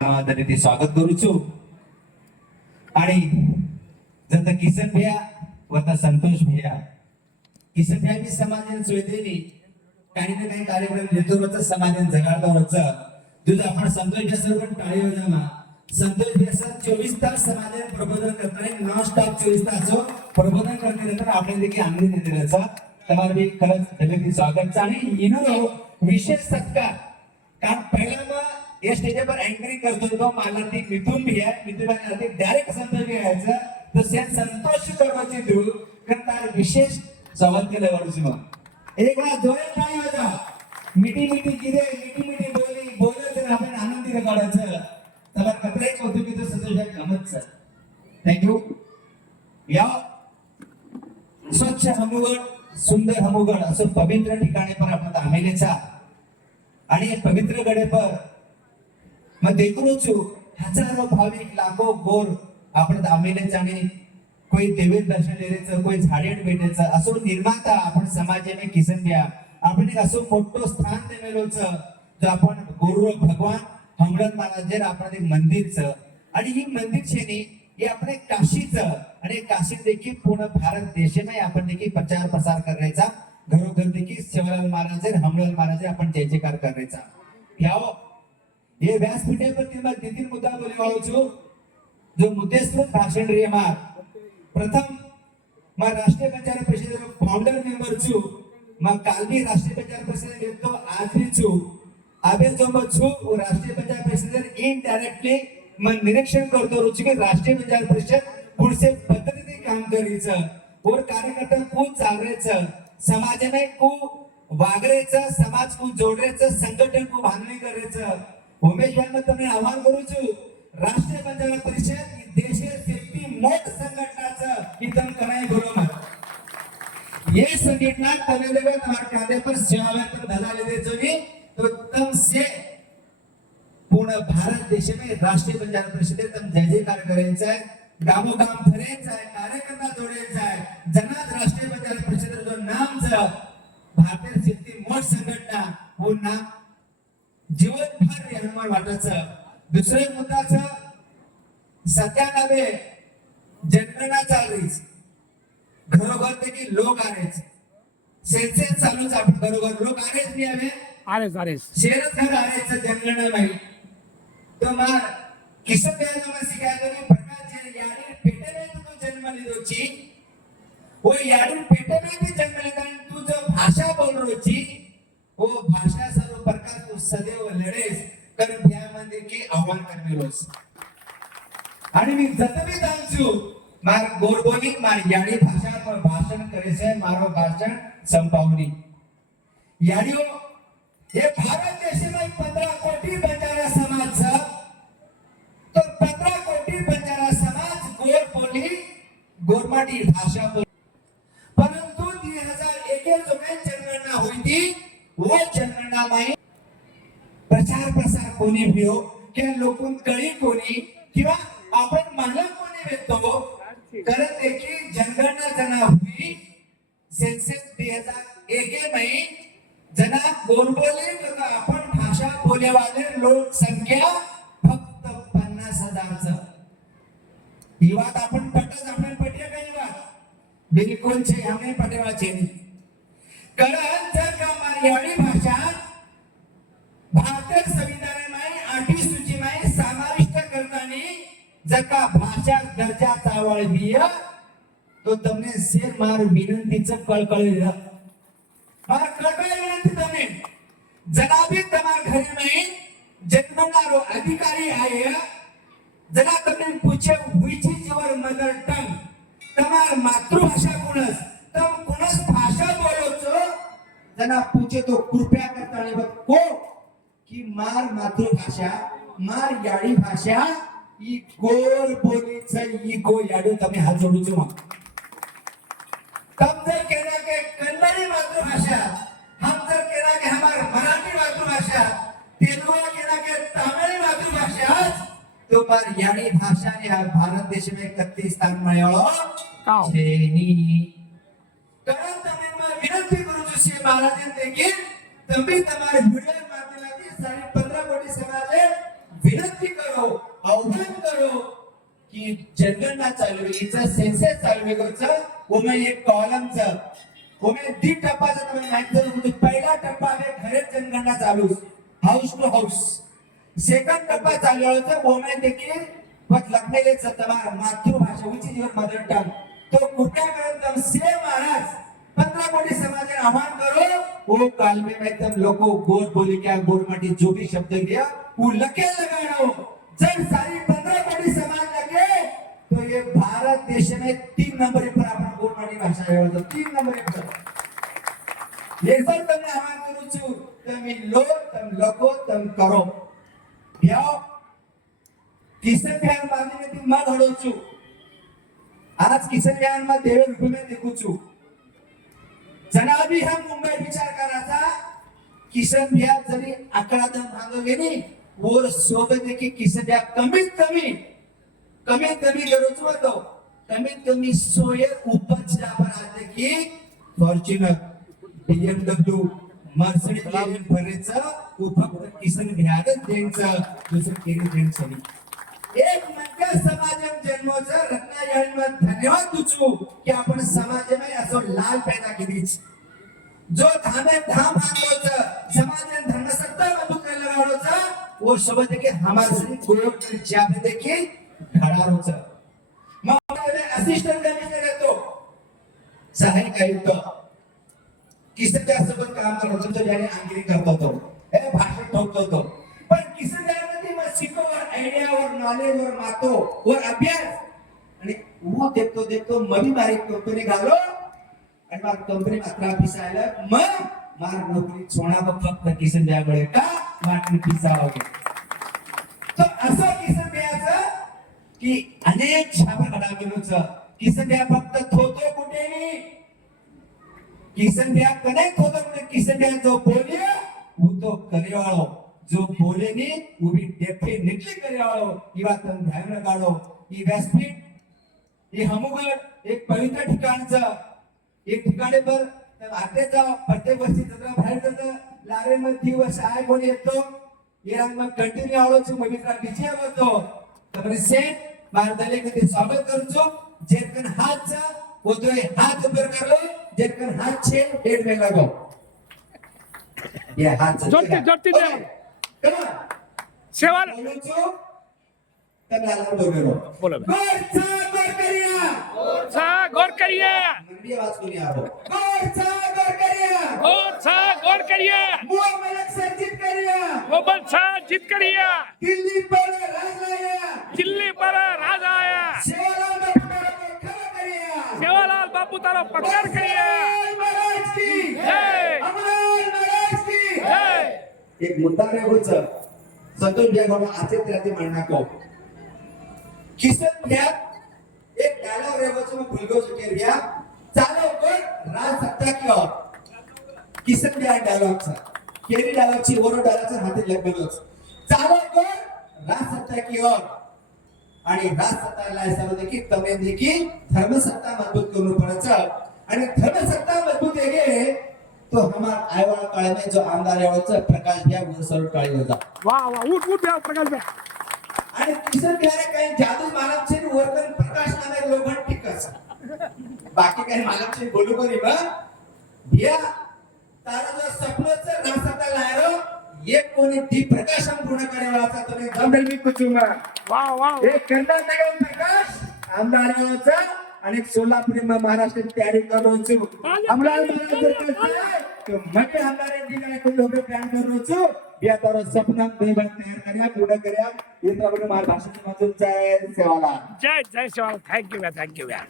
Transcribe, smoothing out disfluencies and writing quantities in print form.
ते स्वागत करूचु आणि जत किसन भैया व संतोष भैया किसन भैया भी समाजन सोयदेनी काही ना काही कार्यक्रम घेतो रोज समाजन जगाडतो रोज तुझं आपण संतोष भैया सर पण टाळी वाजवा संतोष भैया सर 24 तास समाजन प्रबोधन करताय नॉन स्टॉप 24 तास प्रबोधन करते तर आपण देखील आनंद देते त्याचा तुम्हाला भी खरंच दिलगी स्वागत आणि इनो विशेष सत्कार कारण पहिला या स्टेज पर एंट्री करतो तो मालती मिथुन भी है मिथुन भाई डायरेक्ट संतोष भी यायचं तो सेन संतोष करवाची देऊ कारण तार विशेष सवाल केलं वरची मग एक वेळा जोरात टाळी वाजवा मिठी मिठी बोलत आपण आनंदी काढायचं तर कपड्याच होतो की तो संतोष भाई कामच सर थँक्यू या स्वच्छ हमुगड सुंदर हमुगड असं पवित्र ठिकाणी पर आपण आमेलेचा आणि पवित्र गडे पर मग देखूनच हजारो भाविक लाखो गोर आपण आमेलेच आणि कोई देवी दर्शन देण्याचं कोई झाडेड भेटायचं असो निर्माता आपण समाजाने किसन द्या आपण एक असं मोठं स्थान देमेलोच जो आपण गुरु भगवान हंगळत महाराज आपण एक मंदिरचं आणि ही मंदिर शेनी हे आपण एक काशीचं आणि काशी देखील पूर्ण भारत देशामध्ये आपण देखील प्रचार प्रसार करायचा घरोघर देखील शिवलाल महाराज हंगळत महाराज आपण जय जयकार करायचा याव ये व्यासपीठे पर तीन मुद्दा बोले जो मुद्देस्फूर्त भाषण रे मार प्रथम मैं राष्ट्रीय पंचायत परिषद फाउंडर मेंबर छु मैं काल भी राष्ट्रीय पंचायत परिषद घेतो आज भी छु आबे जो मैं छु वो राष्ट्रीय पंचायत परिषद इनडायरेक्टली मैं निरीक्षण करतो रुचि के राष्ट्रीय पंचायत परिषद पुढचे पद्धतीने काम करीचं और कार्यकर्ता खूप चालरेचं समाज में खूप वागरेचं समाज खूप जोडरेचं संघटन खूप बांधणी करायचं उमेश भाई मैं तुम्हें आह्वान करू छु राष्ट्रीय पंचायत परिषद देशेर सेफ्टी मोठ संघटनाचं हितम कराय बरोबर ये संघटना तने देवे तुम्हारे कांधे पर सेवा पर धला ले दे जोनी तो तम से पूर्ण भारत देश में राष्ट्रीय पंचायत परिषद तम जय जयकार करायचा आहे गावोगाव फिरायचं आहे कार्यकर्ता जोडायचा आहे जनात राष्ट्रीय पंचायत परिषद जो नाम भारतीय सेफ्टी मोठ संघटना वो नाम जीवनभर हनुमान वाटायचं दुसरे मुद्दाचं सध्या नव्हे जनगणना चालरीच घरोघर देखील लोक आहेच सेन्सेस चालूच आपण घरोघर लोक आहेच नाही हवे आरेस शेरच घर आहेच जनगणना नाही तो मार किसन द्यायला मला शिकायचं की प्रकाश जे याडी पेटे में तू जन्म लिदोची वो याडी पेटे में भी जन्म लिदा तू जो भाषा बोल रोची वो भाषा सर्व प्रकार तू सदैव लढेस तर यामध्ये की आव्हान करमेलोस आणि मी जतबी दांचू मार गोरबोली मार याडी भाषा पर भाषण करेसे मारो भाषण संपावनी याडियो हे भारत देश में 15 कोटी बंजारा समाज तो 15 कोटी बंजारा समाज गोर बोली गोरमाटी भाषा बोली परंतु 2001 जो में जनगणना हुई थी वो जनगणना में प्रचार प्रसार कोणी भियो के लोकून कळी कोणी किंवा आपण मानव कोणी भेटतो करत देखील जनगणना जना हुई सेन्सेस 2001 में जना गोरबोली तथा आपण भाषा बोले वाले लोक संख्या फक्त 50,000 ही बात आपण पटच आपण पटिया काही बात बिलकुल छे हमें पटेवा छे कारण जर का मराठी भाषा भारतीय संविधान में 8वीं सूची में समाविष्ट करतानी जका भाषा दर्जा चावळ दिया तो तमने शेर मार विनंतीचं कळकळलं मार कळकळ विनंती तमने जनाबी तमार घरे में जन्मनारो अधिकारी आहे जना तमने पूछे हुईची जीवर मदर टंग तमार मातृभाषा कोणस तम कोणस भाषा बोलोचो जना पूछे तो कृपया करतानी को कि मार मातृभाषा मार याडी भाषा ई गोर बोलीचं ई गो याडो तुम्ही हात जोडूचो मग तब जर कहना के कन्नड़ी मातृभाषा हम जर कहना के हमार मराठी मातृभाषा तेलुगु कहना के तमिळ मातृभाषा तो मार याडी भाषा ने भारत देश में 31 स्थान मिळवलो छेनी कारण तुम्ही विनंती करू छे महाराज देखील तुम्ही તમારે व्हिडिओ माध्यमातून 15.5 कोटी समाज विनंती करो करो आह्वान करो कि जनगणना चालू है इथं सेन्सस चालू आहे वो मैं एक कॉलम वो मैं दी टप्पा तुम्हें माहिती पहिला टप्पा आहे खरेच जनगणना चालू हाऊस टू हाऊस सेकंड टप्पा चालू होता वो मैं देखिए पत लखनेले तुम्हारा मातृभाषा which is your mother tongue तो कृपया से महाराज 15 कोटी समाज आह्वान करो वो काल में एकदम लोगों गोद बोली क्या गोरमाटी जो भी शब्द लिया वो लगे लगाना जब सारी 15 कोटी समाज लगे तो ये भारत देश में 3 नंबर पर अपना गोरमाटी भाषा है 3 नंबर पर ये सब तुमने आह्वान करू छु तुम लो तुम लोगो तुम करो याओ किसन भ्यान माध्यमातून मग घडवू छु आज किसन भ्यान मध्ये देवे रूप में देखू छु जनाबी हम मुंबई विचार करायचा किसन भ्या जरी आकडा दम भांगवे नी वर सोबत की किसन भ्या कमीत कमी करूच होतो कमीत कमी सोयर ऊपर आपण आते की फॉर्च्यूनर BMW मर्सिडीज बेंझ भरेचा फक्त किसन भ्याच त्यांचं दुसरं केली त्यांचं एक मंगल समाजम जन्मोचं रत्नागिरीमध्ये धन्यवाद तुझू की आपण समाजमध्ये असो लाल पैदा केलीच जो धामे धाम आंदोलन समाज धर्मसत्ता मजबूत करने वालों वो शब्द के हमारे से कोई जाप देखिए घड़ा रोच मैं असिस्टेंट कमिश्नर है तो सहायक आयुक्त किसी का सबक काम करतो तो ज्याने आंगिरी करतो तो ए भाषण ठोकतो तो पण किसी जाने मैं शिकवर आइडिया और नॉलेज और मातो और अभ्यास आणि वो देखतो मनी मारी कंपनी घालो आणि मग कंपनी मात्र ऑफिस आलं मग मार नोकरी सोडा फक्त किसन द्यागळे का मात्र पिसावगे तो असं किसन द्यायचं की अनेक छापा घडा गेलोच किसन द्या फक्त थोतो कुठे नाही किसन द्या कनेक्ट होतो म्हणजे किसन द्या जो बोले वो तो करेवाळो जो बोले नी वो भी डेफिनेटली करेवाळो ही बात तुम ध्यान में काढो ही व्यासपीठ ही हमुगड एक पवित्र ठिकाणचं एक ठिकाणी पर आतेचा प्रत्येक वर्षी जत्रा बाहेर जातं लारे मध्ये वर्ष आहे कोणी येतो ये मग कंटिन्यू आवडतो मग मित्रा विजय होतो तर सेट मारदले के स्वागत करतो जेकन हातचा होतोय हात ऊपर कर लो जेकन हात छे हेड में लगो ये हात जोरती दे सेवा बोलूचो तब लाला बोलो गौर करिए मंडी आवाज को नहीं आ रहा गौर करिए मोहम्मद अक्सर जीत करिए मोहम्मद शाह जीत करिए दिल्ली पर राज आया दिल्ली पर राज आया सेवालाल बापू तारो पकड़ करिए सेवालाल बापू तारो पकड़ करिए महाराज की जय अमरनाथ महाराज की जय एक मुद्दा रे होच संतोष भैया आचे त्याते म्हणना को किसन भैया एक डायलॉग रे होच में भूलगो सके भैया चालो कर राज सत्ता की ओर किसन भैया डायलॉग था केरी डायलॉग ची ओरो डायलॉग चा हाती लागलोच चालो कर राज सत्ता की ओर आणि राज सत्ताला ऐसा होते की तमे देखी धर्मसत्ता मजबूत करून पडायचं आणि धर्मसत्ता मजबूत आहे तो हमारा आयवाला काळ में जो आमदार यावचं प्रकाश भैया वरसर काळी होता वाह वाह उठ भैया प्रकाश भैया आणि किसन भैया काही जादू मालक छे वरकन प्रकाश नामे लोगन टिकस बाकी काही मालक छे बोलू करी बा भैया तारा जो सपनोचं रासता लायरो एक कोणी दी प्रकाशन पूर्ण करेवाचा तुम्ही दंडल मी कुचूंगा वाह वाह एक कर्नाटक प्रकाश आमदार यावचं आणि सोलापुरी में महाराष्ट्र की तैयारी कर रहे छु हमला तो मटे हमारे जिला को लोग प्लान कर रहे छु बिया तारो सपना देवन तैयार करया पूरा करया ये तो अपने मार भाषा में मौजूद है सेवाला जय जय सेवालाल थैंक यू भैया